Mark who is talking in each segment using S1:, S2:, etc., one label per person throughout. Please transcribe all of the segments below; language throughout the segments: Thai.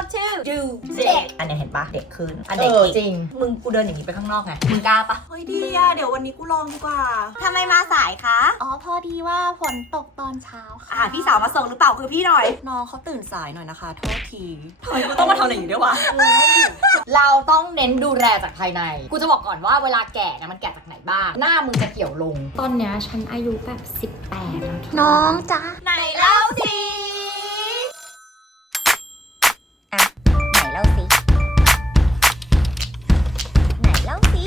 S1: to do เด็กอันนี้เห็นปะเด็กขึ้นอันเด็ก
S2: จริง
S1: มึงกูเดินอย่างนี้ไปข้างนอกไงมึงกล้าปะ
S3: เฮ้ยดีอะเดี๋ยววันนี้กูลองดีกว่า
S1: ทำไมมาสายคะ
S2: อ๋อพอดีว่าฝนตกตอนเช้าค่ะ
S1: พี่สาวมาส่งหรือเปล่าคือพี่หน่อย
S3: น้องเขาตื่นสายหน่อยนะคะโทษทีทำไมกูต้องมาทำอะไรอย่างนี้ด้วยวะ
S2: เราต้องเน้นดูแลจากภายในกูจะบอกก่อนว่าเวลาแก่นะมันแก่จากไหนบ้างหน้ามึงจะเขียวลงตอนเนี้ยฉันอายุแบบ18แล้วน้องจ๊ะ
S1: ไหนเล่าสิไหนเล่าสิไหนเล่าสิ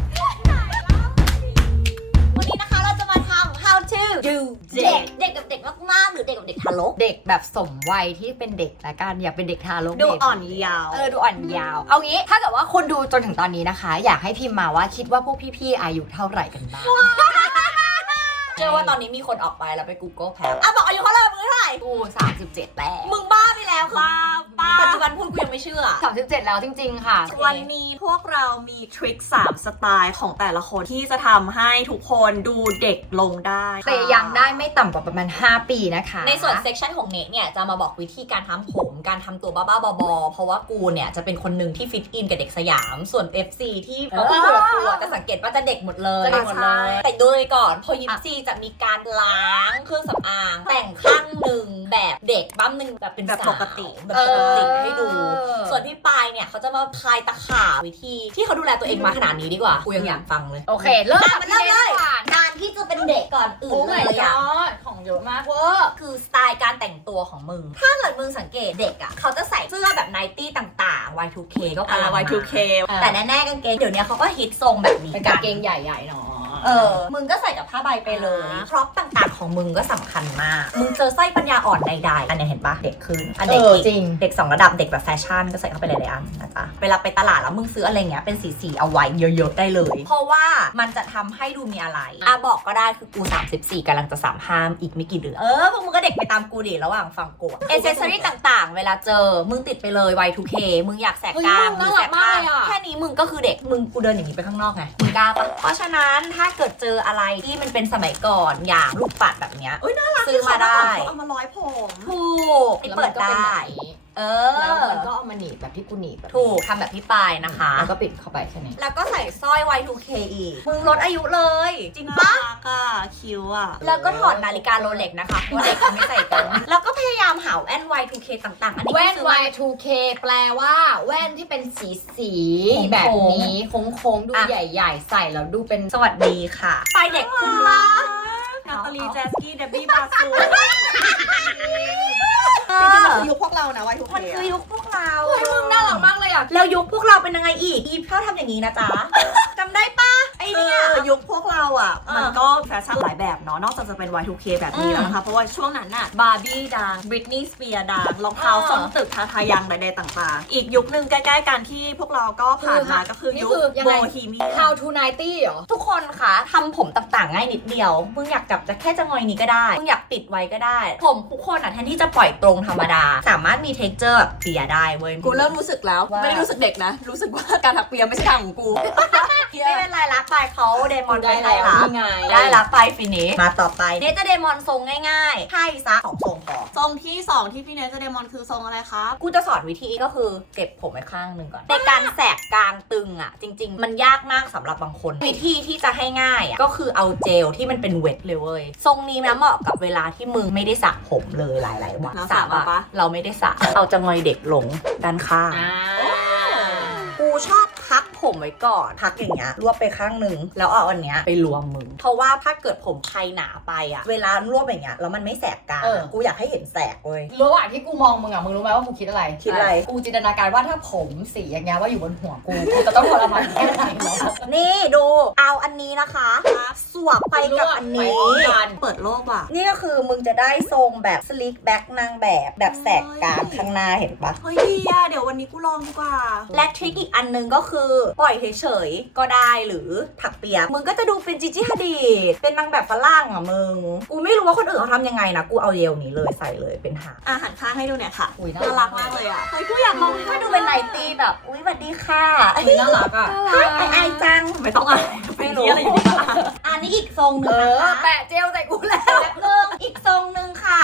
S1: วันนี้นะคะเราจะมาทำ how to do เด็กกับเด็กมากๆหรือเด็กกับเด็กทารก
S2: เด็กแบบสมวัยที่เป็นเด็กละกันอย่าเป็นเด็กทารก
S3: ดูอ่อนยาว
S2: ดูอ่อนยาวเอางี้ถ้าเกิดว่าคนดูจนถึงตอนนี้นะคะ อยากให้พิมพ์มาว่าคิดว่าพวกพี่ๆอายุเท่าไหร่กันบ้างเชื่อว่าตอนนี้มีคนออกไปแล้วไป Google แพ
S1: บอกอายุเขาเลยมึงเท่าไหร่
S2: กู37แล้ว
S1: มึงบ้าไปแล้ว
S3: บ้าป้า
S1: ปัจจุบันพูดกูยังไม่เชื่อ
S2: 37แล้วจริงๆค่ะ
S3: วันนี้พวกเรามีทริค3 สไตล์ของแต่ละคนที่จะทำให้ทุกคนดูเด็กลงได้
S2: แต่ยังได้ไม่ต่ำกว่าประมาณ5 ปีนะคะ
S1: ในส่วนเซกชันของเนทเนี่ยจะมาบอกวิธีการทำผมการทำตัวบ้าๆบอๆเพราะว่ากูเนี่ยจะเป็นคนหนึ่งที่ฟิตอินกับเด็กสยามส่วน FC ที่เขาพูดกับกูจะสังเกตว่าจะเด็กหมดเลย
S2: จะเด็กหมดเลย
S1: แต่โดยก่อนพอยิปซีจะมีการล้างเครื่องสำอางแต่งข้างหนึ่งแบบเด็กบ้ามหนึ่งแบบเป็น
S3: แบบ
S1: สาว
S3: ปกติ
S1: แบบปกติให้ดู ส่วนพี่ปายเนี่ยเขาจะมาคลายตะขาบวิธีที่เขาดูแลตัวเองมาขนาดนี้ดีกว่ากูยังอยากฟังเลย
S2: โอเคเริ่ม
S1: มันเริ่มเลยการที่จะเป็นเด็กก่อนอื่น
S2: โอ้
S1: เล
S2: my
S1: ยอะ
S2: god ของเยอะมากเวอร์
S1: คือสไตล์การแต่งตัวของมึง ถ้าเกิดมึงสังเกตเด็กอะเขาจะใส่เสื้อแบบไนตี้ต่างๆ Y2K ก็กำลังมา
S3: Y2K
S1: แต่แน่ๆกางเกงเดี๋ยวนี้เขาก็ฮิตทรงแบบนี้
S2: เป็นกางเกงใหญ่ๆเนาะ
S1: มึงก็ใส่กับผ้าใบไปเลยพร็อพต่างๆของมึงก็สำคัญมาก มึงเจอสร้อยปัญญาอ่อนใดๆ อันนี้เห็นปะเด็กขึ้น อันเด็กอีก
S2: จริง
S1: เด็ก2 ระดับเด็กแบบแฟชั่นก็ใส่เข้าไปหลายๆอันนะจ๊ะ เวลาไปตลาดแล้วมึงซื้ออะไรเงี้ยเป็นสีๆเอาไว้เยอะๆได้เลย เพราะว่ามันจะทำให้ดูมีอะไรบอกก็ได้คือกู34กำลังจะ35อีกไม่กี่เดือนพวกมึงก็เด็กไปตามกูดิระหว่างฟังกูเอเซสซอรี่ต่างๆ เวลาเจอมึงติดไปเลย Y2K มึงอยากแสกกลางมึงแสกข้างแค่นี้มึงก็คือเด็กมึงกูเดินอย่างนี้ไปข้างนอกไงมึงกล้าปะเพราะฉะนั้นถ้าเกิดเจออะไรที่มันเป็นสมัยก่อนอย่างลูกปัดแบบเนี้ย
S3: น่ารัก
S1: ซื้อมาได้
S3: เขาเอามาร้อยผม
S1: ถูกไปเปิดได้
S2: แล้วมันก็เอามาหนีบแบบที่กูหนีบแบบ
S1: ถูกทำแบบพี่ปายนะคะ
S2: แล้วก็ปิดเข้าไปแค่นี้
S1: แล้วก็ใส่สร้อย Y2K อีก มึงลดอายุเลย จริง
S3: น่า
S1: ปะ
S3: รักอะคิ้วอะ
S1: แล้วก็ถอดนาฬิกาโรเล็กนะคะเพราะเด็กเขาไม่ใส่กัน แล้วก็พยายามหาแว่น Y2K ต่างๆ อันนี้
S2: แว่น
S1: ก็ซื้อมา
S2: Y2K แปลว่าแว่นที่เป็นสี
S1: โค้งๆ
S2: แบบนี้โค้งๆดูใหญ่ๆ ใส่แล้วดูเป็น
S1: สวัสดีค่ะปายเด็กคุณละ
S3: นาตาลีแจสกี้เดบบี้บาซู
S1: จริงๆมัน
S3: คือยุคพวกเรานะวัยทุก
S1: มันคือยุคพวกเรา
S2: เฮ้ยมึงน่ารักมากเลยอ่ะ
S1: แล้วยุคพวกเราเป็นยังไงอีกอีเขาทำอย่างนี้นะจ๊ะ จำได้ปะไอ้
S3: คื
S1: เนี่ย
S3: อยุคพวกเราอ่ะ มันก็แฟชั่นหลายแบบเนาะ นอกจากจะเป็น Y2K แบบนี้แล้วนะคะ เพราะว่าช่วงนั้นน่ะ บาร์บี้ดัง บริตนีย์สเปียร์ดัง รองเท้าส้นตึกทายังใดๆต่างๆ อีกยุคหนึ่งใกล้ๆกันที่พวกเราก็ผ่านมาก็คือยุคโบฮีเมียน
S2: How to 90เหรอ
S1: ทุกคนคะทำผมต่างๆง่ายนิดเดียว มึงอยากจับจะแค่จะงอยนี้ก็ได้ มึงอยากปิดไว้ก็ได้ ผมทุกคนอ่ะแทนที่จะปล่อยตรงธรรมดา สามารถมีเท็กเจอร์เปียได้เว้ย
S3: กูเริ่มรู้สึกแล้ว
S1: ว่า
S3: ไม่ได้รู้สึกเด็กนะ รู้สึกว่าการถักเปียไม่ใช่ทางของกู
S1: ไม่เป็นไรละไปเขาเดมอนไป
S2: ได้
S1: ให้
S2: แล้ว
S1: ละ
S2: นี่ไง
S1: ได้ละไปฟินิชมาต่อไปเนจะเดมอนทรงง่ายๆให้ซะ2 ทรงพอ
S3: ทรงที่ 2 ที่พี่เนสจะเดมอนคือทรงอะไรครับ
S1: กูจะสอนวิธีก็คือเก็บผมไว้ข้างหนึ่งก่อนในการแสกกลางตึงอ่ะ จริง ๆ มันยากมากสำหรับบางคน วิธีที่จะให้ง่ายอ่ะก็คือเอาเจลที่มันเป็นเวทเลยเว้ยทรงนี้นะเหมาะกับเวลาที่มึงไม่ได้สระผมเลยหลายๆวัน
S3: เราสระมาปะ
S1: เราไม่ได้สระเอาจะงอยเด็กลงด้านข้าง กูชอบพักผมไว้ก่อนพักอย่างเงี้ยรวบไปข้างหนึ่งแล้วเอาอันเนี้ยไปรวมมึงเพราะว่าถ้าเกิดผมใครหนาไปอ่ะเวลารวบอย่างเงี้ยแล้วมันไม่แสกกลางอะกูอยากให้เห็นแสกเว้ย
S2: ระหว่างที่กูมองมึงอ่ะ มึงรู้ไหมว่ากูคิดอะไร
S1: คิดอะไร
S2: กูจินตนาการว่าถ้าผมสีอย่างเงี้ยว่าอยู่บนหัวกูจะต้องทรมานแค่ไหนเนาะ
S1: นี่ดูเอาอันนี้นะคะสวบไปกับอันนี้
S3: เปิดโลกว่ะ
S1: นี่ก็คือมึงจะได้ทรงแบบสลิกแบ็กนางแบบแสกกลางข้างหน้าเห็นปะ
S3: เฮ้ยดีอะเดี๋ยววันนี้กูลองดีกว่า
S1: และทริคอีกอันนึงก็คือปล่อยเฉยๆก็ได้หรือถักเปียกมึงก็จะดูเป็นจิจิฮาดีดเป็นนางแบบฝรั่งอ่ะมึงกูไม่รู้ว่าคนอื่นเขาทำยังไงนะกูเอาเยลนี้เลยใส่เลยเป็นหาง
S3: อาหารข้างให้ดูเนี่ยค่ะ
S2: อุ๊ยน่า
S3: น่า
S2: รั
S3: รั
S2: ก
S3: กมากเลยอ่ะ เฮ้ยกูอยากลอง
S1: ก็ดูเป็นไนตี้แบบอุ๊ยสวัสดีค่ะ
S2: อุ๊ยน่ารักอ่ะ
S1: ไอจัง
S3: ไม่ต้องอะไรไม่รู้อะไรอยู่ดีกว่า
S1: อันนี้อีกทรงหนึงนะคะ
S2: แปะเจลใส่กูแล้ว
S1: แบบนึงอีกทรงหนึงค่ะมึง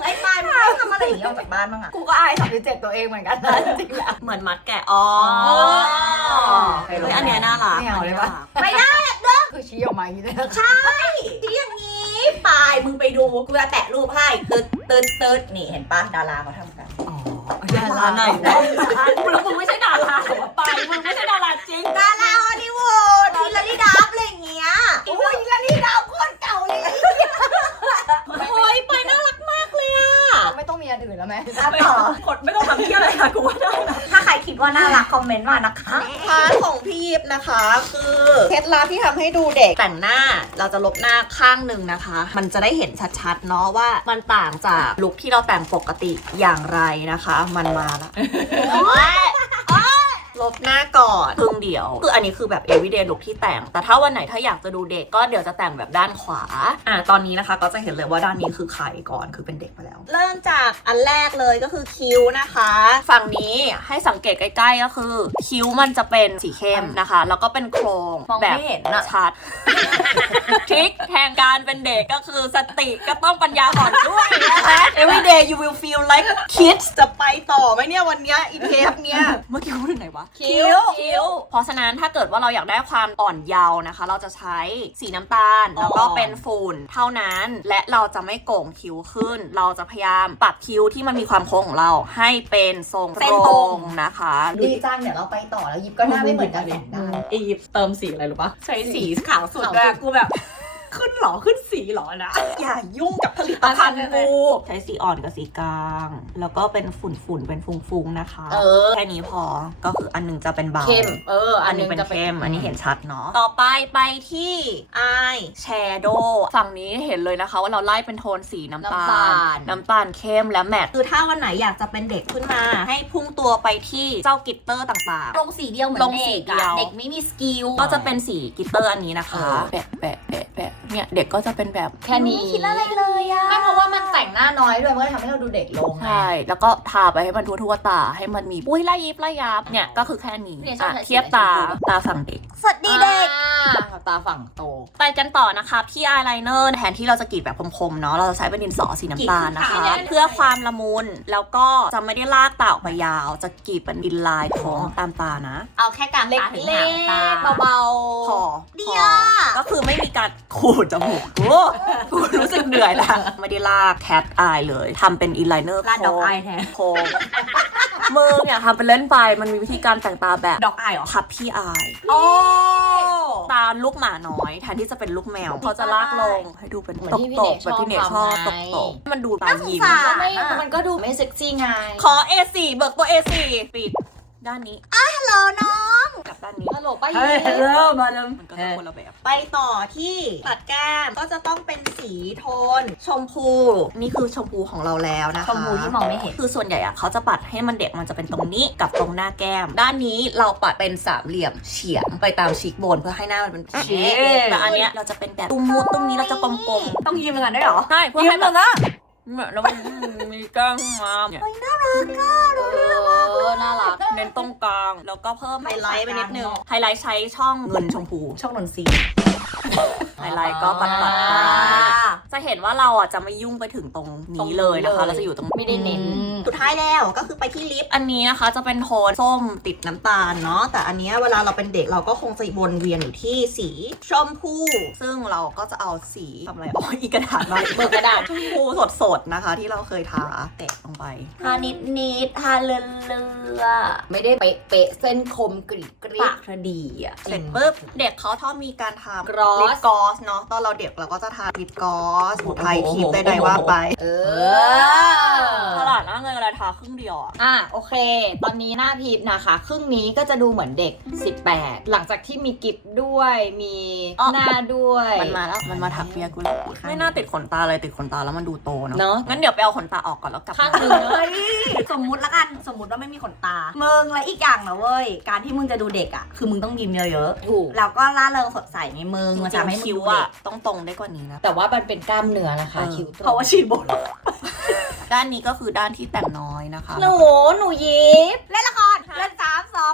S1: ไอ้ปลายมึงไม่ทำอะไรอย่างเงี้ยออกจากบ้านบ้างอะ
S2: กูก็อาย37ตัวเองเหมือนกันนะจริงๆแล้ว
S3: เหมือนมัดแกะอ๋อเฮ้ยอันเนี้ยน่ารัก
S2: ไม่เอาเลยปะ
S1: ไม่ได้
S2: คือชี้ออกมาอย่างนี้เลยนะ
S1: ใช่ที่อย่างนี้ปลายมึงไปดูกูจะแตะรูปให้ตึ๊ดนี่เห็นปะดาราเขาทำกัน
S2: อ๋อ
S3: ดาราไหนวะมึงไม่ใช่ดาราหัวไปมึงไม่ใช่ดาราจริง
S1: ดาราฮอลลีวูดทีละนิดาบอะไรอย่างเงี้ยอุ้ยละนิดาบคนเก่าเลย
S3: โอ้ยไปน่ารักมากเลยอ่ะ
S2: ไม่ต้องมีอันอื่นแล้วไหม
S1: ต่อ
S3: กดไม่ต้องทำที่อะไรค่ะกูว่าได้นะ
S1: ถ้าใครคิดว่าน่ารักคอมเมนต์มานะคะ
S3: พาร์ทของพี่ยิปนะคะคือเคล็ดลับที่ทำให้ดูเด็กแต่งหน้าเราจะลบหน้าข้างหนึ่งนะคะ มันจะได้เห็นชัดๆเนาะว่ามันต่างจากลุคที่เราแต่งปกติอย่างไรนะคะ มันมาละ ลบหน้าก่อนครึ่งเดียวคืออันนี้คือแบบ everyday look ที่แต่งแต่ถ้าวันไหนถ้าอยากจะดูเด็กก็เดี๋ยวจะแต่งแบบด้านขวาตอนนี้นะคะก็จะเห็นเลยว่าด้านนี้คือไข่ก่อนคือเป็นเด็กไปแล้ว เริ่มจากอันแรกเลยก็คือคิ้วนะคะฝั่งนี้ให้สังเกตใกล้ๆก็คือคิ้วมันจะเป็นสีเข้มนะคะแล้วก็เป็นโครง
S1: มอง
S3: แบบ
S1: ไม่เห็นอะ
S3: ชัด ทริคแห่งการเป็นเด็กก็คือสติก็ต้องปัญญาอ่อนด้วยนะคะ everyday you will feel like kids จะไปต่อไหมเนี่ยวันเนี้ยอีเทปเนี้ยเมื่อกี้พูดถึงไหนวะ คิ้ว เพราะฉะนั้นถ้าเกิดว่าเราอยากได้ความอ่อนเยาว์นะคะ เราจะใช้สีน้ำตาลแล้วก็เป็นฝุ่นเท่านั้น และเราจะไม่โก่งคิ้วขึ้น เราจะพยายามปรับคิ้วที่มันมีความโค้งของเราให้เป็นทรงตรงนะคะ
S2: ดีจังเดี๋ยวเราไปต่อแล้วยิบก็หน้าไม่เหมือนกันสองด้าน
S3: อียิปต์เติมสีอะไรหรือปะใช้สีขาวสุดด้วยกูแบบ ขึ้นหรอขึ้นสีหรอนะ อย่ายุ่งกับผลิตภัณฑ์กูใช้สีอ่อนกับสีกลาง แล้วก็เป็นฝุ่นเป็นฟุ้งๆนะคะแค่นี้พอก็คืออันหนึงจะเป็นเบา
S2: เข้ม
S3: อัน
S2: อัน
S3: นี้
S2: นึง
S3: เป็น
S2: จะเป็น
S3: เข้มอันนี้เห็นชัดเนาะต่อไปไปที่อายแชโดว์ฝั่งนี้เห็นเลยนะคะว่าเราไล่เป็นโทนสีน้ำตาลเข้มและแมตต์คือถ้าวันไหนอยากจะเป็นเด็กขึ้นมา ให้พุ่งตัวไปที่เจ้ากลิตเตอร์ต่างๆ
S1: ลงสีเดียวเหมือน
S3: ลงสี
S1: เด็ก
S3: เดียว
S1: อะเด็กไม่มีสกิล
S3: ก็จะเป็นสีกลิตเตอร์อันนี้นะคะแปะเนี่ยเด็กก็จะเป็นแบบ
S2: แค่นี้
S1: ไม่คิดอะไรเลยอะ
S2: ไม่เพราะว่ามันแต่งหน้าน้อยด้วยมันก็ทำให้เราดูเด็กลงไง
S3: ใช่แล้วก็ทาไปให้มันทั่วๆตาให้มันมีปุ้ยไล่ยิบไล่ยับเนี่ยก็คือแค่นี้
S2: เนี่ยชอบใช้สี
S3: เทียบตาฝั่งเด็ก
S1: สวัสดีเด็ก
S2: ตาฝั่งโต
S3: ไปกันต่อนะคะพี่อายไลเนอร์แทนที่เราจะกรีดแบบคมๆเนาะเราจะใช้เป็นดินสอสีน้ำตาลนะคะ เพื่อความละมุนแล้วก็จะไม่ได้ลากตาออกไปยาว จะกรีดเป็นดินลายของตามตานะ
S1: เอาแค่กลาง
S2: เล็ก
S1: ตาถึง
S2: เล็
S1: หางตา
S2: กเบา
S3: พอ
S1: เดียว
S3: ก็คือไม่มีการขูดจมูกกูรู้สึกเหนื่อยแล้วไม่ได้ลากแคทอายเลยทำเป็นอีไลเนอร์
S1: ลาดดอกอายแทน
S3: โค้งมือเนี่ยทำเป็นเล่นไปมันมีวิธีการแต่งตาแบบ
S1: ดอกอายเหรอ
S3: พับพี่อาย
S1: โอ้
S3: ตาลูกหมาน้อยแทนที่จะเป็นลูกแมวเขาจะลากลงให้ดูเป็น
S2: เหมือน
S3: ต
S2: ที่
S3: กๆแบบที่เนชอบตกๆมันดูตายิ้ม
S1: น่าสงสาร
S2: ๆไม่มันก็ดูไม่เซ็กซี่ไง
S3: ขอ A4 เบิกตัว A4 ปิดด้านนี้
S1: ฮัลโหลน้อง
S3: กับด้านนี้
S2: ฮัลโหลป้า
S1: เฮ้ย
S2: ยิ
S1: เริ่มมาเริ่ม
S3: มันก็จะคนละแบบไปต่อที่ตัดแก้มก็จะต้องเป็นสีโทนชมพูนี่คือชมพูของเราแล้วนะคะ
S1: ชมพูที่มองไม่เห็น
S3: คือส่วนใหญ่อะเขาจะปัดให้มันเด็กมันจะเป็นตรงนี้กับตรงหน้าแก้ม ด้านนี้เราปัดเป็นสามเหลี่ยมเฉียงไปตามชีกโบนเพื่อให้หน้ามันเป็น
S1: เฉียง
S3: แต่อันเนี้ยเราจะเป็นแบบตุ้มมุดตรงนี้เราจะกลม
S1: ต้องยิ้มกันได้เหรอ
S3: ๆใช่เพื่อให้แบบแล้วมันมีกล้างมาเนี่ย
S2: น่ารัก
S3: เน้นตรงกลางแล้วก็เพิ่มไฮไลท์ไปนิดนึงไฮไลท์ใช้ช่องเงินชมพู
S1: ช่องนนทรี
S3: ไฮไลท์ก็ปัดไปจะเห็นว่าเราอ่ะจะไม่ยุ่งไปถึงตรงนี้เลยนะคะ เราจะอยู่ตรง
S2: ไม่ได้เน้น
S3: สุดท้ายแล้วก็คือไปที่ลิปอันนี้นะคะจะเป็นโทนส้มติดน้ำตาลเนาะแต่อันเนี้ยเวลาเราเป็นเด็กเราก็คงจะวนเวียนอยู่ที่สีชมพูซึ่งเราก็จะเอาสีทำอะไรอ๋ออีกระดาษมาเบิกกระดาษชมพูสดๆนะคะ ที่เราเคยทาแตะลงไป
S1: ทานิดทาเลือ
S2: ไม่ได้เป๊ะเส้นคมกริบกริ
S1: ปา
S2: บ
S1: กเธอดีอ่ะ
S3: เสร็จปุ๊บเด็กเขาชอบมีการทาก
S2: Gloss
S3: ลิปกลอสเนาะตอนเราเด็กเราก็จะทาลิปกลอสอุทัยทิพย์ใดๆว่าไป ตลาดหน้าเงินเวลาทาครึ่งเดียวอ่ะ
S2: โอเค ตอนนี้หน้าพีพนะคะ ครึ่งนี้ก็จะดูเหมือนเด็ก 18 หลังจากที่มีกิฟด้วยมีหน้าด้วย
S3: มันมาแล้วมันมาถักเปียกูแล้วไม่น่าติดขนตาเลยติดขนตาแล้วมันดูโตเนาะ
S2: เนอะ
S3: งั้นเดี๋ยวไปเอาขนตาออกก่อนแล้วกลับ
S2: ข้าง
S3: มา
S2: หนึ่ง
S1: เฮ้ยสมมุติละกันสมมุติว่าไม่มีขนตามึงและอีกอย่างนะเว้ยการที่มึงจะดูเด็กอ่ะคือมึงต้องยิ้มเยอะ
S2: ถูก
S1: ๆแล้วก็ร่าเริงสดใสในมึง
S3: จ
S1: มัน
S3: ริ
S1: จะ
S3: ง
S1: ให้
S3: ๆ
S1: มึง
S3: คิ้ว
S1: ดูเด็
S3: อ่ะ
S1: ก
S3: ต้องตรงได้กว่านี้นะ
S2: แต่ว่ามันเป็นกล้ามเนื้อนะคะ คิ้วตรง
S1: เพราะว่าฉีดบท
S3: ด้านนี้ก็คือด้านที่แต่งน้อยนะคะ
S2: หนูยิบ
S1: เล่นละครเล่น3 2 1สวัส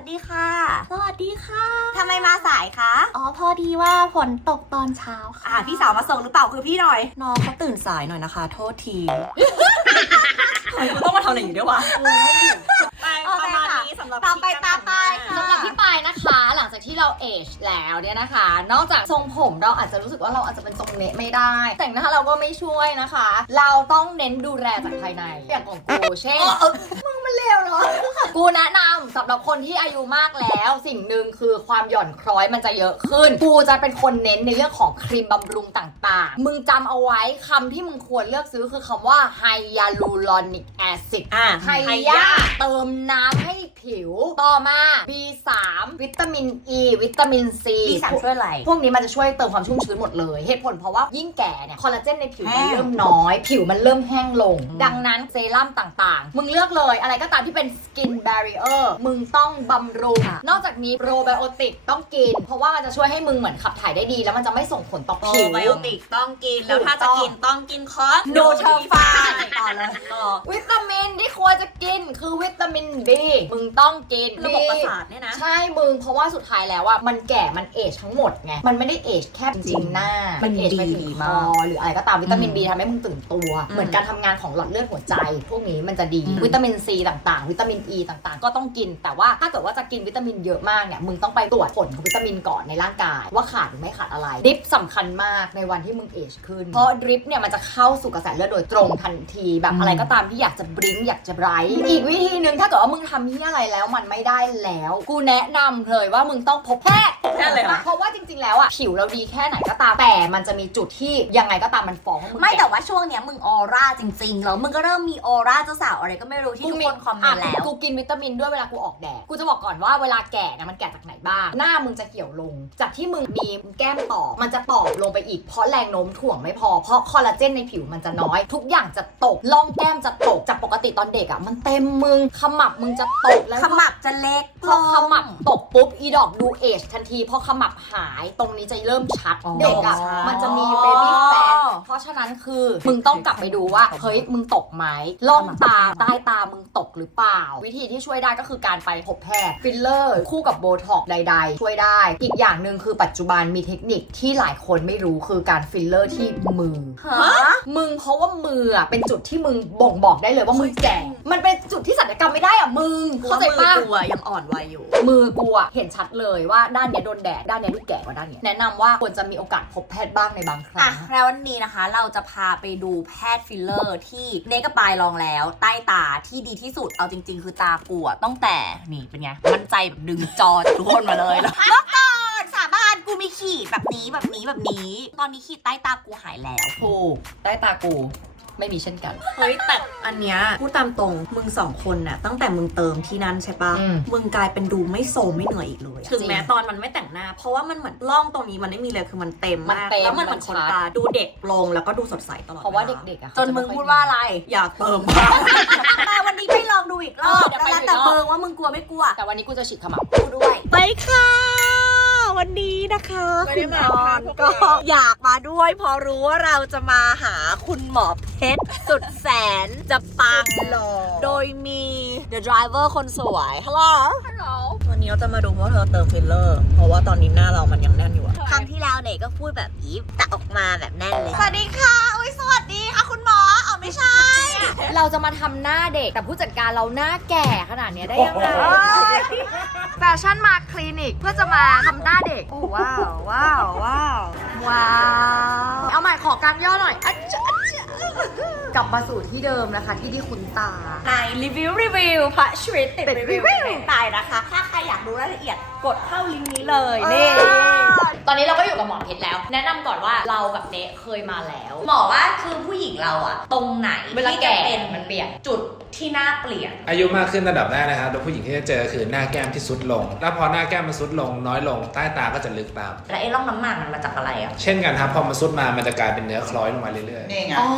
S1: ดีค่ะ
S3: สวัสดีค่ะ
S1: ทำไมมาสายคะ
S3: อ๋อพอดีว่าฝนตกตอนเช้าค่ะ
S1: พี่สาวมาส่งหรือเปล่าคือพี่หน่อย
S3: น้องเขาตื่นสายหน่อยนะคะ โทษทีทำไมกูต้องมาทำอะไรอย่างนี้ด้วยวะไปประมาณนี้สำหรับ
S1: ตามไปค่ะ
S2: สำหรับพี่ปายนะคะหลังจากที่เราเอจแล้วเนี่ยนะคะ นอกจากทรงผมเราอาจจะรู้สึกว่าเราอาจจะเป็นทรงเนะไม่ได้ แต่งหน้าเราก็ไม่ช่วยนะคะ เราต้องเน้นดูแลจากภายในอย่างของกูเช่นมึงมันเลวเหรอ กูแนะนำสำหรับคนที่อายุมากแล้วสิ่งหนึ่งคือความหย่อนคล้อยมันจะเยอะขึ้นกูจะเป็นคนเน้นในเรื่องของครีมบำรุงต่างๆมึงจำเอาไว้คำที่มึงควรเลือกซื้อคือคำว่าไฮยาลูรอนิกแอซิด ไฮยาเติมน้ำให้ผิวต่อมา B3 วิตามิน E วิตามิน C
S1: พี่สาวช่วยอะไร
S2: พวกนี้มันจะช่วยเติมความชุ่มชื้นหมดเลย เหตุผลเพราะว่ายิ่งแก่เนี่ยคอลลาเจนในผิวมันเริ่มน้อย ผิวมันเริ่มแห้งลง ดังนั้นเซรั่มต่างๆ มึงเลือกเลยอะไรก็ตามที่เป็นสกินแบรีเออร์มึงต้องบำรุง นอกจากนี้โปรไบโอติกต้องกิน เพราะว่ามันจะช่วยให้มึงเหมือนขับถ่ายได้ดี แล้วมันจะไม่ส่งผลต่อ
S3: โปร
S2: ผิว
S3: ไบโอติกต้องกิน แล้วถ้าจะกินต้องกินคอส
S1: No Turfan ต่อเลย
S2: วิตามินที่ควรจะกินคือวิตามิน B มึงต้องกิน
S3: ระบบประสาทเนี่ยนะ
S2: ใช่มึงเพราะว่าสุดท้ายแล้วอะมันแก่มันเอจทั้งหมดไงมันไม่ได้เอจแค่จริงหน้ามันเอจไปถึงคอหรืออะไรก็ตามวิตามิน B ทำให้มึงตื่นตัว เหมือนการทำงานของหลอดเลือดหัวใจ พวกนี้มันจะดีวิตามิน C ต่างๆ วิตามิน E ต่างๆ ก็ต้องกินแต่ว่าถ้าเกิดว่าจะกินวิตามินเยอะมากเนี่ยมึงต้องไปตรวจผลของวิตามินก่อนในร่างกายว่าขาดหรือไม่ขาดอะไรดริปสำคัญมากในวันที่มึงเอจขึ้นเพราะดริปเนี่ยมันจะเข้าสู่กระแสเลือดโดยตรงทันทีแบบอะไรก็ตามที่อยากจะบริ้งอยากจะไบรท์อีกวิธีหนึ่งถ้าเกิดว่ามึงทำที่อะไรแล้วมันไม่ได้แล้วกูแนะนำเลยว่ามึงต้องพบแพทย์
S3: แพทย์เลยเหรอ
S2: เพราะว่าจริงๆแล้วอะผิวเราดีแค่ไหนก็ตามแต่มันจะมีจุดที่ยังไงก็ตามมันฟ้องว่ามึง
S1: ไม่
S2: ก่
S1: แต่ว่าช่วงเนี้ยมึงออร่าจริงๆแล้วมึงก็เริ่มมีออร่าเจ้าสาวอะไรก็ไม่รู้ที่ทุกคนคอมเมนต์แล้ว
S2: กูกินวิตามินด้วยเวลากูออกแดด กูจะบอกก่อนว่าเวลาแก่นะมันแก่จากไหนบ้าง หน้ามึงจะเหี่ยวลง จากที่มึงมีแก้มตอบมันจะตอบลงไปอีกเพราะแรงโน้มถ่วงไม่พอ เพราะคอลลาเจนในผิวมันจะน้อย ทุกอย่างจะตกล่องแก้มจะตก จากปกติตอนเด็กอ่ะมันเต็มมึง ขมับมึงจะตกแล้ว
S1: ขมับจะเล็ก
S2: พอขมับตกปุ๊บอีดอกดูเอจทันทีพอขมับหายตรงนี้จะเริ่มชัดเด็กอ่ะมันจะมีเบบี้แฟทเพราะฉะนั้นคือมึงต้องกลับไปดูว่าเฮ้ยมึงตกไหมล่องตาใต้ตามึงตกหรือเปล่า วิธีที่ช่วยได้ก็คือการไปพบแพทย์ฟิลเลอร์คู่กับโบท็อกซ์ใดๆ ช่วยได้ อีกอย่างหนึ่งคือปัจจุบันมีเทคนิคที่หลายคนไม่รู้คือการฟิลเลอร์ที่มือมึงเพราะว่ามืออ่ะเป็นจุดที่มึงบ่งบอกได้เลยว่ามึงแก่มันเป็นจุดที่ศัลยกรรมไม่ได้อ่ะมึงเข้าใจปะ
S3: มือกูอะยังอ่อนวัยอยู่
S2: มือกูอะเห็นชัดเลยว่าด้านเนี้ยโดนแดดด้านเนี้ยดูแก่กว่าด้านเนี้ยแนะนำว่าควรจะมีโอกาสพบแพทย์บ้างในบางครั้
S1: อ่ะ
S2: ง
S1: แล้ววันนี้นะคะเราจะพาไปดูแพทย์ฟิลเลอร์ที่เนกกับปายลองแล้ว ใต้ตาที่ดีที่สุดเอาจริง ๆ คือตากูอะต้องแต่นี่เป็นไงมั่นใจแบบดึงจอทุกคนมาเลยแล้วเมื่อก่อนสาบานกูมีขีดแบบนี้แบบนี้แบบนี้ ตอนนี้ขีดใต้ตากูหายแล้ว
S2: ถูกใต้ตากูไม่มีเช่นกัน
S3: เฮ้ยแต่อันเนี้ยพูดตามตรงมึงสองคนน่ะตั้งแต่มึงเติมที่นั่นใช่ปะ มึงกลายเป็นดูไม่โซมไม่เหนื่อยอีกเลยอะถึงแม้ตอนมันไม่แต่งหน้า เพราะว่ามันเหมือนร่องตรงนี้มันไม่มีเลยคือมันเต็มมาก แล้วมันเหมือนคนตาดูเด็กลงแล้วก็ดูสดใสตลอด
S2: เพราะว่าเด็กๆอะ
S1: จนมึงพูดว่าอะไร
S3: อยากเติมบ้าง
S1: มาวันนี้ไปลองดูอีกรอบแล้วแต่เบิงว่ามึงกลัวไม่กลัว
S2: แต่วันนี้กูจะฉีดขมับ
S1: กูด้วย
S3: ไปค่ะ วันนี้นะคะ
S1: ไม่ได้
S3: คุณ
S1: มา
S3: ออนก็อยากมาด้วยเพอรู้ว่าเราจะมาหาคุณหมอเพชรสุดแสนจะปังโดยมี The Driver คนสวยฮัลโหล วันนี้เราจะมาดูว่าเธอเติมฟิลเลอร์ เพราะว่าตอนนี้หน้าเรามันยังแน่นอยู่อะ
S1: ครั้งที่แล้วเนยก็พูดแบบนี้แต่ออกมาแบบแน่นเลย สวัสดีค่ะ อุ้ยสวัสดีค่ะคุณหมอเอาไม่ใช่
S2: เราจะมาทำหน้าเด็กแต่ผู้จัดการเราหน้าแก่ขนาดเนี้ยได้ยังไงแฟชั่นมาคลินิกเพื่อจะมาทำหน้าเด็กโอ้ว้าวว้าวว้าวว้าวเอาใหม่ขอการย่อหน่อยอะจ๊ะอะจ๊ะกลับมาสู่ที่เดิมนะคะที่คุ้นตา
S1: ในรีวิวพระชีวิตติดรีวิวตายนะคะ ถ้าใครอยากรู้รายละเอียดกดเข้าลิงก์นี้เลยนี่
S2: ตอนนี้เราก็อยู่กับหมอเพชรแล้ว แนะนำก่อนว่าเรากับเนเคยมาแล้ว
S1: หมอว่าคือผู้หญิงเราอะตรงไหน
S2: เวลา
S1: ที่
S2: แก่
S1: จะเป็น
S2: มันเปลี่ยน
S1: จุดที่หน้าเปลี่ยน
S4: อายุมากขึ้นระดับแรกนะครับโดยผู้หญิงที่จะเจอคือหน้าแก้มที่ซุดลง แล้วพอหน้าแก้มมันซุดลงน้อยลงใต้ตาก็จะลึกตาม
S1: แล้วไอ้ร่องน้ำหมากมันมาจากอะไรอะ
S4: เช่นกันครับพอมันซุดมามันจะกลายเป็นเนื้อคล้อยลงมาเรื่อยๆ
S5: นี่ไง
S1: อ๋อย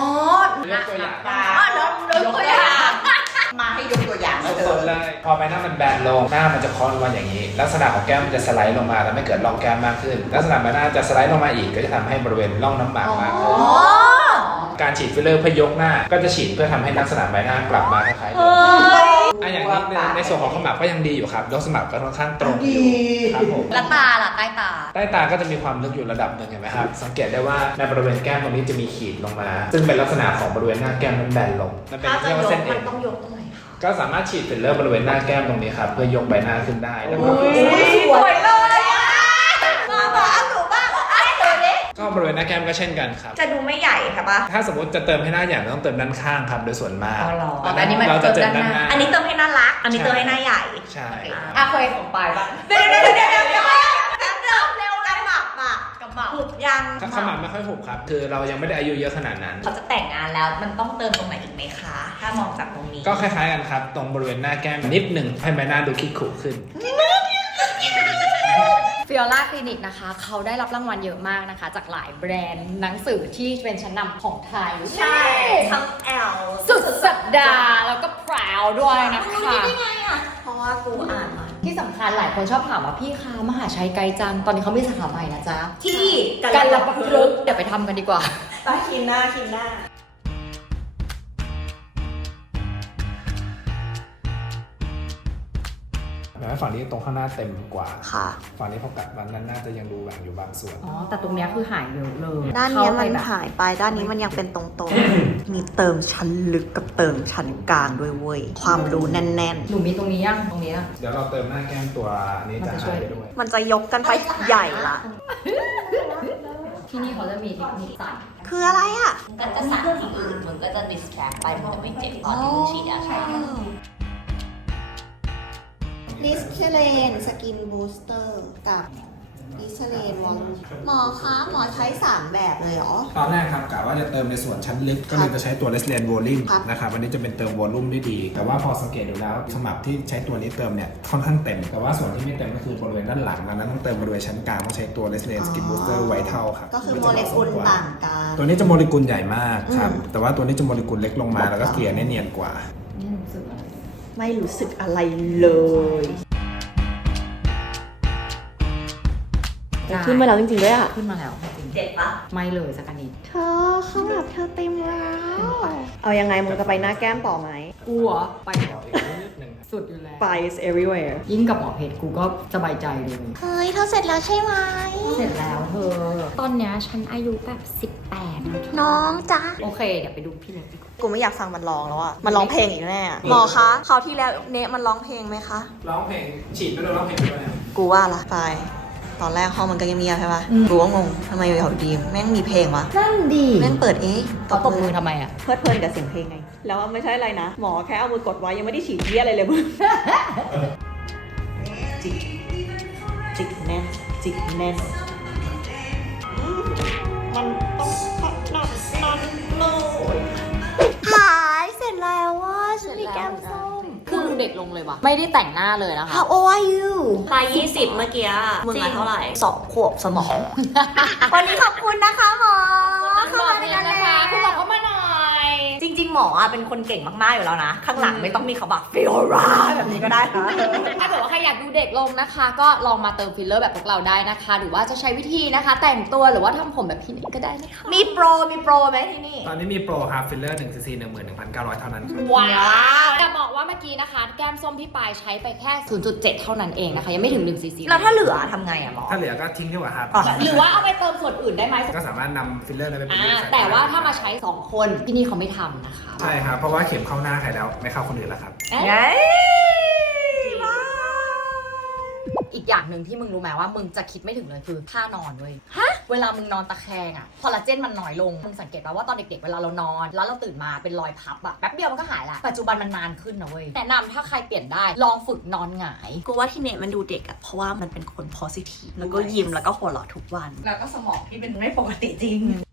S4: กตัวอย่าง
S1: ยกตัวอย่าง
S5: มาให้ยกตัวอย่างแล้วเธ
S4: ส
S5: อ
S4: ดๆเลยพอใบหน้ามันแบนลงหน้ามันจะคล้อยลงมาอย่างนี้ ลักษณะของแก้มมันจะสไลด์ลงมาแล้วไม่เกิดร่องแก้มมากขึ้น ลักษณะใบหน้าจะสไลด์ลงมาอีกก็จะทำให้บริเวณร่องน้ำหมากมากขึ้นการฉีดฟิลเลอร์เพื่อยกหน้าก็จะฉีดเพื่อทำให้ลักษณะใบหน้ากลับมาคล้ายๆเดิมอย่างนี้ในส่วนของขมับก็ยังดีอยู่ครับยกสมับก็ค่อนข้างตรงอยู่ครับผม
S1: แล้วตาล่ะใต้ตา
S4: ใต้ตาก็จะมีความลึกอยู่ระดับหนึ่งเห็นไหมครับสังเกตได้ว่าในบริเวณแก้มตรงนี้จะมีขีดลงมา ซึ่งเป็นลักษณะของบริเวณหน้าแก้มนั้นแบนลงนั่นเป็น
S1: ถ้าจะ
S4: เรียก
S1: ย
S4: ว่าก เส้นเอ็
S1: มัน นต้องยกตรงไหนคะ
S4: ก็สามารถฉีดฟิลเลอร์บริเวณหน้าแก้มตรงนี้ครับเพื่อยกใบหน้าขึ้นได้แล้วก็
S1: สวยเลยมาบอกเอาหนูบ้างไอ้ตัวนี้
S4: ก็บริเวณหน้าแก้มก็เช่นกันครับ
S1: จะดูไม่ใหญ่ค่ะปะ
S4: ถ้าสมมติจะเติมให้หน้าใหญ่ต้องเติมด้านข้างครับโดยส่วนมาก
S1: อ๋อเหรออันนี้มัน
S4: เราจะเติม
S1: เติม
S4: ด้า
S1: ด้าน น
S4: ห
S1: ห
S4: น้า
S1: น้าอันนี้เติมให้น่ารัก อันนี้เติมให้หน้าใหญ่
S4: ใช่
S2: อ่ะเคยของปายปะ
S1: เดี๋ยวแป๊บเดียวเร็วกระหมับอ่ะกระหมับหุบยัง
S4: ขมับไม่ค่อยหุบครับคือเรายังไม่ได้อายุเยอะขนาดนั้น
S1: เขาจะแต่งงานแล้วมันต้องเติมตรงไหนอีกไหมคะ ถ้ามองจากตรงนี้
S4: ก็คล้ายๆกันครับตรงบริเวณหน้าแก้มนิดหนึ่งให้ใบหน้าดูคิกคุขึ้น
S2: ฟิออร่าคลินิกนะคะเขาได้รับรางวัลเยอะมากนะคะ จากหลายแบรนด์หนังสือที่เป็นชั้นนำของไทย
S1: ใช่ทั้งแอล
S2: สุดสัปดาห์แล้วก็พราวด้วยนะคะ
S1: เพราะว่ากูอ่านมา
S2: ที่สำคัญหลายคนชอบถามว่าพี่คะมหาชัยไกลจัง ตอนนี้เขามีสาขาใหม่นะจ๊ะ
S1: ที่
S2: กันละประพฤกษ์เดี๋ยวไปทำกันดีกว่า
S3: ไปคินหน้า
S4: แต่ฝั่งนี้ตรงข้างหน้าเต็มกว่า
S3: ค่ะ
S4: ฝั่งนี้พอกัดวันนั้นน่าจะยังดูแหว่งอยู่บางส่วน
S2: อ๋อ แต่ตรงเนี้ยคือหายเยอะเลย
S3: ด้านเนี้ยมัน
S2: เข้ไปแบบ
S3: หายไป ด้านนี้มันยังเป็นตรงๆ มีเติมชั้นลึกกับเติมชั้นกลางด้วยเว้ย ความรู้แน่น
S2: หนูมีตรงนี้ยังตรงนี้ยัง
S4: เดี๋ยวเราเติมหน้าแก้มตัวนี้จะหายไปด้วย
S3: ๆ มันจะยกกันไปใหญ่ละ
S2: ที่นี่เขาจะมีเทคนิคใส่
S3: คืออะไรอ่ะ
S1: ก็จะสั่งที่อื่นมึงก็จะ distract ไปมึงจะไม่เจ็บตอนที่มึงฉีดยาชา
S6: ลิสเชเลนสกินบูสเตอร์กับลิสเชเลนวอลหมอคะหมอใช้ 3 แบบเลยเหรอ
S4: ตอนแรกครับกะว่าจะเติมในส่วนชั้นลึกก็เลยจะใช้ตัว Leslen Volume
S6: ครับ
S4: นะครับอันนี้จะเป็นเติมวอลลุ่มได้ดี แต่ว่าพอสังเกตดูแล้วสมับที่ใช้ตัวนี้เติมเนี่ยค่อนข้างเต็ม แต่ว่าส่วนที่ไม่เต็มก็คือบริเวณด้านหลังดังนั้นต้องเติมบริเวณชั้นกลางต้องใช้ตัว Leslen Skin Booster Vital ครับ
S6: ก็คือโมเลกุลต่างกัน
S4: ตัวนี้จะโมเลกุลใหญ่มากครับแต่ว่าตัวนี้จะโมเลกุลเล็กลงมาแล้วก็เกลี่ยได้เนียนกว่า
S2: นี่รู้สึกอะไร
S3: ไม่รู้สึกอะไรเลย ขึ้นมาแล้วจริงๆด้วยอ่ะ
S2: ขึ้นมาแล้วจริง
S1: เจ็บปะ
S2: ไม่เลยสักอันนิด
S6: เธอข้างหลังเธอเต็มแล้ว
S3: เอายังไงมึงจะไปหน้าแก้มต่อไหม
S2: กูเหรอไปเหรอสุดอยู่แล้ว
S3: ไป is everywhere
S2: ยิ่งกับหมอเพชรกูก็สบายใจเลย
S6: เฮ้ยเธอเสร็จแล้วใช่ไหม
S2: เสร็จแล้วเธอ ตอนเนี้ยฉันอายุแบบ 18แล้ว
S6: น้องจ๊ะ
S2: โอเค เดี๋ยวไปดูพี่เล็กดีกว่า
S3: กูไม่อยากฟังมันร้องแล้วอ่ะ มันร้องเพลงอีกแน่อะหมอคะคราวที่แล้วเนะมันร้องเพลงไหมคะ
S4: ร้องเพลงฉีดไปด้วยร้องเพลงไปด้วยนะ
S3: กูว่าละไป ตอนแรกห้องมันก็เงียบๆใช่ป่ะกูก็งงทำไมอยู่ดีแม่งมีเพลงวะ
S2: นั่นดี
S3: แม่งเปิดเอง
S2: เขาตบมือทำไมอ่ะ
S3: เพลิดเพลินกับเสียงเพลงไง แล้วไม่ใช่อะไรนะ หมอแค่เอามือกดไว้ยังไม่ได้ฉีดเยี่ยอะไรเลยมึง จิกจิกแน่นจิกแน่นมันต้องขนาดนั้นเลย
S6: หายเสร็จแล้วว่าฉันมีแก้มส้ม
S2: คือดูเด็กลงเลยว่ะ ไม่ได้แต่งหน้าเลยนะคะ
S6: How old are you
S3: พาย20 เมื่อกี้มึงอะเท่าไหร่2 ขวบสมอง
S6: วันนี้ขอบคุณนะคะหมอ
S2: เข้ามาเป็นนะคะคุณหมอเข้ามาหน่อย
S1: จริง ๆ หมออะเป็นคนเก่งมาก ๆ อยู่แล้วนะ ข้างหลังไม่ต้องมีเขาแบบฟิโอราแบบนี้ก็ได้นะ
S2: ถ้าเกิดว่าใครอยากดูเด็กลงนะคะ ก็ลองมาเติมฟิลเลอร์แบบพวกเราได้นะคะ หรือว่าจะใช้วิธีนะคะ แต่งตัวหรือว่าทำผมแบบพี่นิดก็ได้นะคะ
S1: มีโปรไหมที่นี่
S4: ตอนนี้มีโปรครับฟิลเลอร์1 cc 11,900 เท่านั้นครับ
S2: ว้าวแต่บอกว่าเมื่อกี้นะคะ แก้มส้มพี่ปายใช้ไปแค่ 0.7 เท่านั้นเองนะคะ ยังไม่ถึง1 cc
S1: แล้วถ้าเหลือทำไงอะหมอ
S4: ถ้าเหลือก็ทิ้งดีกว่าครับ
S2: หรือว่าเอาไปเติมส่วนอื่นได้ไหม
S4: ก็สามารถนำฟิลเลอร์นั้นไปประยุกต์ใช้
S2: แต่ว่าถ้ามาใช้ 2 คนที่นี่เขาไม่ทำนะคะ
S4: ใช่ครับ เพราะว่าเข็มเข้าหน้าใครแล้วไม่เข้าคนอื่นแล้วครับ
S1: ไง
S2: อีกอย่างหนึ่งที่มึงรู้ไหมว่ามึงจะคิดไม่ถึงเลยคือท่านอนเว้ยเวลามึงนอนตะแคงอะคอลลาเจนมันน้อยลง มึงสังเกตป่ะว่าตอนเด็กๆเวลาเรานอน แล้วเราตื่นมาเป็นรอยพับอะแป๊บเดียวมันก็หายละปัจจุบันมันนานขึ้นนะเว้ยแนะนำถ้าใครเปลี่ยนได้ลองฝึกนอนหงาย
S3: กูว่าที่เนะมันดูเด็กอะเพราะว่ามันเป็นคน positive แล้วก็ยิ้มแล้วก็หัวเราะทุกวัน
S1: แล้วก็สมองที่เป็นไม่ปกติจริง